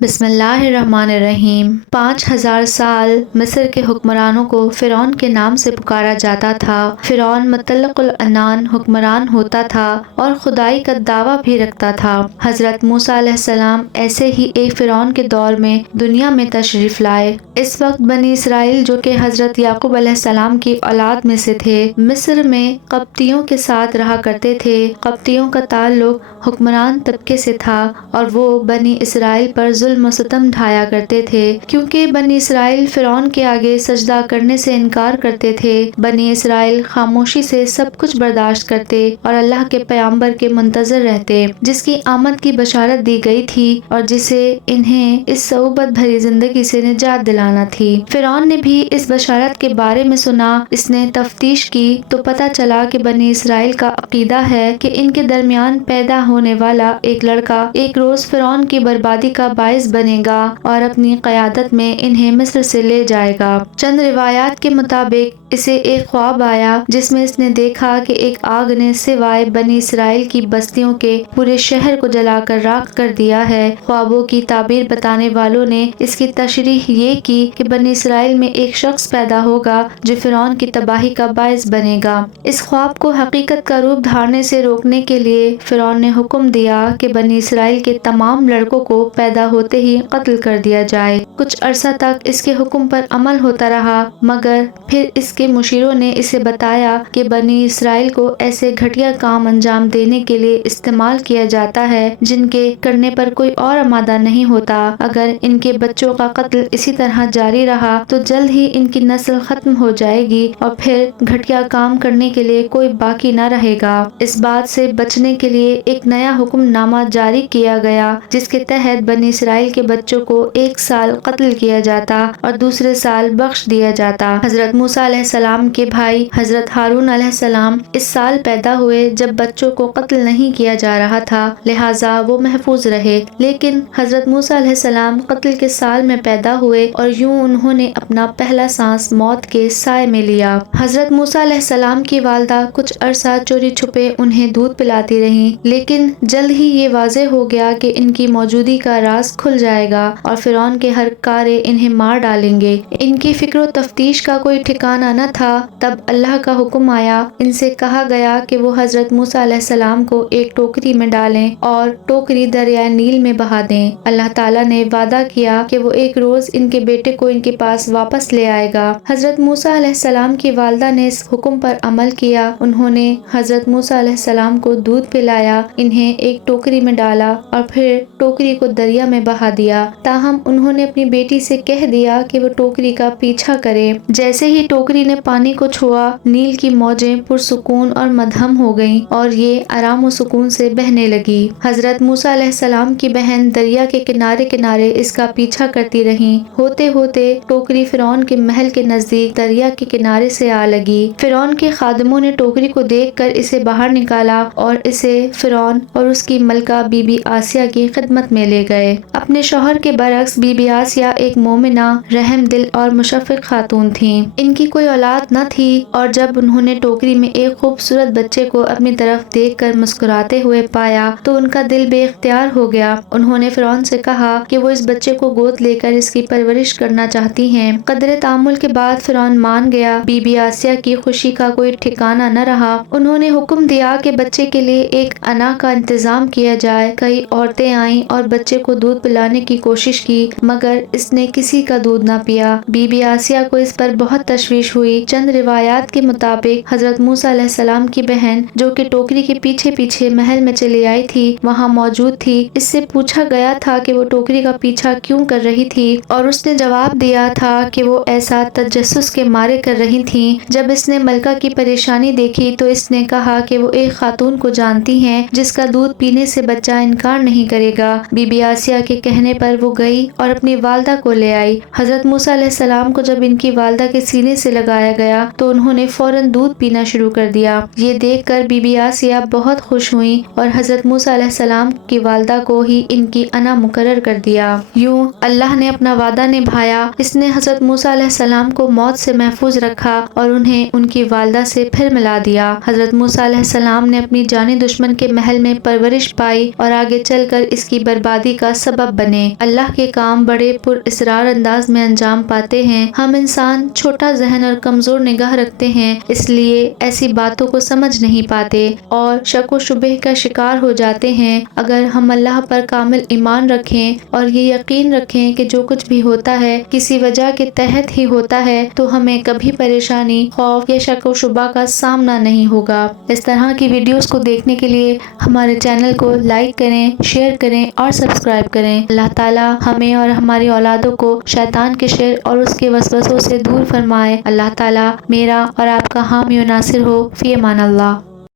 بسم اللہ الرحمن الرحیم۔ 5000 سال مصر کے حکمرانوں کو فرعون کے نام سے پکارا جاتا تھا۔ فرعون مطلق العنان حکمران ہوتا تھا اور خدائی کا دعویٰ بھی رکھتا تھا۔ حضرت موسیٰ علیہ السلام ایسے ہی ایک فرعون کے دور میں دنیا میں تشریف لائے۔ اس وقت بنی اسرائیل جو کہ حضرت یعقوب علیہ السلام کی اولاد میں سے تھے، مصر میں قبطیوں کے ساتھ رہا کرتے تھے۔ قبطیوں کا تعلق حکمران طبقے سے تھا اور وہ بنی اسرائیل پر ظلم و ستم ڈھایا کرتے تھے، کیونکہ بنی اسرائیل فرعون کے آگے سجدہ کرنے سے انکار کرتے تھے۔ بنی اسرائیل خاموشی سے سب کچھ برداشت کرتے اور اللہ کے پیغمبر کے منتظر رہتے، جس کی آمد کی بشارت دی گئی تھی اور جسے انہیں اس صعوبت بھری زندگی سے نجات دلانا تھی۔ فرعون نے بھی اس بشارت کے بارے میں سنا۔ اس نے تفتیش کی تو پتہ چلا کہ بنی اسرائیل کا عقیدہ ہے کہ ان کے درمیان پیدا ہونے والا ایک لڑکا ایک روز فرعون کی بربادی کا باعث بنے گا اور اپنی قیادت میں انہیں مصر سے لے جائے گا۔ چند روایات کے مطابق اسے ایک خواب آیا جس میں اس نے دیکھا کہ ایک آگ نے سوائے بنی اسرائیل کی بستیوں کے پورے شہر کو جلا کر راکھ کر دیا ہے۔ خوابوں کی تعبیر بتانے والوں نے اس کی تشریح یہ کی کہ بنی اسرائیل میں ایک شخص پیدا ہوگا جو فرعون کی تباہی کا باعث بنے گا۔ اس خواب کو حقیقت کا روپ دھارنے سے روکنے کے لیے فرعون نے حکم دیا کہ بنی اسرائیل کے تمام لڑکوں کو پیدا ہوتے ہی قتل کر دیا جائے۔ کچھ عرصہ تک اس کے حکم پر عمل ہوتا رہا، مگر پھر اس کے مشیروں نے اسے بتایا کہ بنی اسرائیل کو ایسے گھٹیا کام انجام دینے کے لیے استعمال کیا جاتا ہے جن کے کرنے پر کوئی اور آمادہ نہیں ہوتا۔ اگر ان کے بچوں کا قتل اسی طرح جاری رہا تو جلد ہی ان کی نسل ختم ہو جائے گی اور پھر گھٹیا کام کرنے کے لیے کوئی باقی نہ رہے گا۔ اس بات سے بچنے کے لیے ایک نیا حکم نامہ جاری کیا گیا جس کے تحت بنی اسرائیل کے بچوں کو 1 سال قتل کیا جاتا اور دوسرے سال بخش دیا جاتا۔ حضرت موسیٰ علیہ السلام کے بھائی حضرت ہارون علیہ السلام اس سال پیدا ہوئے جب بچوں کو قتل نہیں کیا جا رہا تھا، لہٰذا وہ محفوظ رہے، لیکن حضرت موسیٰ علیہ السلام قتل کے سال میں پیدا ہوئے اور یوں انہوں نے اپنا پہلا سانس موت کے سائے میں لیا۔ حضرت موسیٰ علیہ السلام کی والدہ کچھ عرصہ چوری چھپے انہیں دودھ پلاتی رہیں، لیکن جلد ہی یہ واضح ہو گیا کہ ان کی موجودگی کا راز کھل جائے گا اور فرعون کے ہر کارے انہیں مار ڈالیں گے۔ ان کی فکر و تفتیش کا کوئی ٹھکانہ نہ تھا۔ تب اللہ کا حکم آیا، ان سے کہا گیا کہ وہ حضرت موسیٰ علیہ السلام کو ایک ٹوکری میں ڈالیں اور ٹوکری دریائے نیل میں بہا دیں۔ اللہ تعالیٰ نے وعدہ کیا کہ وہ ایک روز ان کے بیٹے کو ان کے پاس واپس لے آئے گا۔ حضرت موسیٰ علیہ السلام کی والدہ نے اس حکم پر عمل کیا۔ انہوں نے حضرت موسیٰ علیہ السلام کو دودھ پلایا، انہیں ایک ٹوکری میں ڈالا اور پھر ٹوکری کو دریا میں بہا دیا۔ تاہم انہوں نے اپنی بیٹی سے کہہ دیا کہ وہ ٹوکری کا پیچھا کرے۔ جیسے ہی ٹوکری نے پانی کو چھوا، نیل کی موجیں پرسکون اور مدھم ہو گئیں اور یہ آرام و سکون سے بہنے لگی۔ حضرت موسیٰ علیہ السلام کی بہن دریا کے کنارے کنارے اس کا پیچھا کرتی رہیں۔ ہوتے ہوتے ٹوکری فرعون کے محل کے نزدیک دریا کے کنارے سے آ لگی۔ فرعون کے خادموں نے ٹوکری کو دیکھ کر اسے باہر نکالا اور اسے فرعون اور اس کی ملکہ بی بی آسیہ کی خدمت میں لے گئے۔ اپنے شوہر کے برعکس بی بی آسیہ ایک مومنہ، رحم دل اور مشفق خاتون تھیں۔ ان کی کوئی اولاد نہ تھی اور جب انہوں نے ٹوکری میں ایک خوبصورت بچے کو اپنی طرف دیکھ کر مسکراتے ہوئے پایا تو ان کا دل بے اختیار ہو گیا۔ انہوں نے فرعون سے کہا کہ وہ اس بچے کو گود لے کر اس کی پرورش کرنا چاہتی ہیں۔ قدر تأمل کے بعد فرعون مان گیا۔ بی بی آسیہ کی خوشی کا کوئی ٹھکانہ نہ رہا۔ انہوں نے حکم دیا کہ بچے کے لیے ایک انا کا انتظام کیا جائے۔ کئی عورتیں آئیں اور بچے کو دودھ پلانے کی کوشش کی، مگر اس نے کسی کا دودھ نہ پیا۔ بی بی آسیہ کو اس پر بہت تشویش ہوئی۔ چند روایات کے مطابق حضرت موسیٰ علیہ السلام کی بہن جو کہ ٹوکری کے پیچھے پیچھے محل میں چلی آئی تھی وہاں موجود تھی۔ اس سے پوچھا گیا تھا کہ وہ ٹوکری کا پیچھا کیوں کر رہی تھی اور اس نے جواب دیا تھا کہ وہ ایسا تجسس کے مارے کر رہی تھیں۔ جب اس نے ملکہ کی پریشانی دیکھی تو اس نے کہا کہ وہ ایک خاتون کو جانتی ہیں جس کا دودھ پینے سے بچہ انکار نہیں کرے گا۔ بی بی آسیہ کے کہنے پر وہ گئی اور اپنی والدہ کو لے آئی۔ حضرت موسیٰ علیہ السلام کو جب ان کی والدہ کے سینے سے لگا لگایا گیا تو انہوں نے فوراً دودھ پینا شروع کر دیا۔ یہ دیکھ کر بی بی آسیہ بہت خوش ہوئیں اور حضرت موسیٰ علیہ السلام کی والدہ کو ہی ان کی انا مقرر کر دیا۔ یوں اللہ نے اپنا وعدہ نبھایا، اس نے حضرت موسیٰ علیہ السلام کو موت سے محفوظ رکھا اور انہیں ان کی والدہ سے پھر ملا دیا۔ حضرت موسیٰ علیہ السلام نے اپنی جانی دشمن کے محل میں پرورش پائی اور آگے چل کر اس کی بربادی کا سبب بنے۔ اللہ کے کام بڑے پر اسرار انداز میں انجام پاتے ہیں۔ ہم انسان چھوٹا ذہن اور کمزور نگاہ رکھتے ہیں، اس لیے ایسی باتوں کو سمجھ نہیں پاتے اور شک و شبہ کا شکار ہو جاتے ہیں۔ اگر ہم اللہ پر کامل ایمان رکھیں اور یہ یقین رکھیں کہ جو کچھ بھی ہوتا ہے کسی وجہ کے تحت ہی ہوتا ہے تو ہمیں کبھی پریشانی، خوف یا شک و شبہ کا سامنا نہیں ہوگا۔ اس طرح کی ویڈیوز کو دیکھنے کے لیے ہمارے چینل کو لائک کریں، شیئر کریں اور سبسکرائب کریں۔ اللہ تعالیٰ ہمیں اور ہماری اولادوں کو شیطان کے شر اور اس کے وسوسوں سے دور فرمائے۔ اللہ تعالیٰ میرا اور آپ کا حامی و ناصر ہو۔ فی امان اللہ۔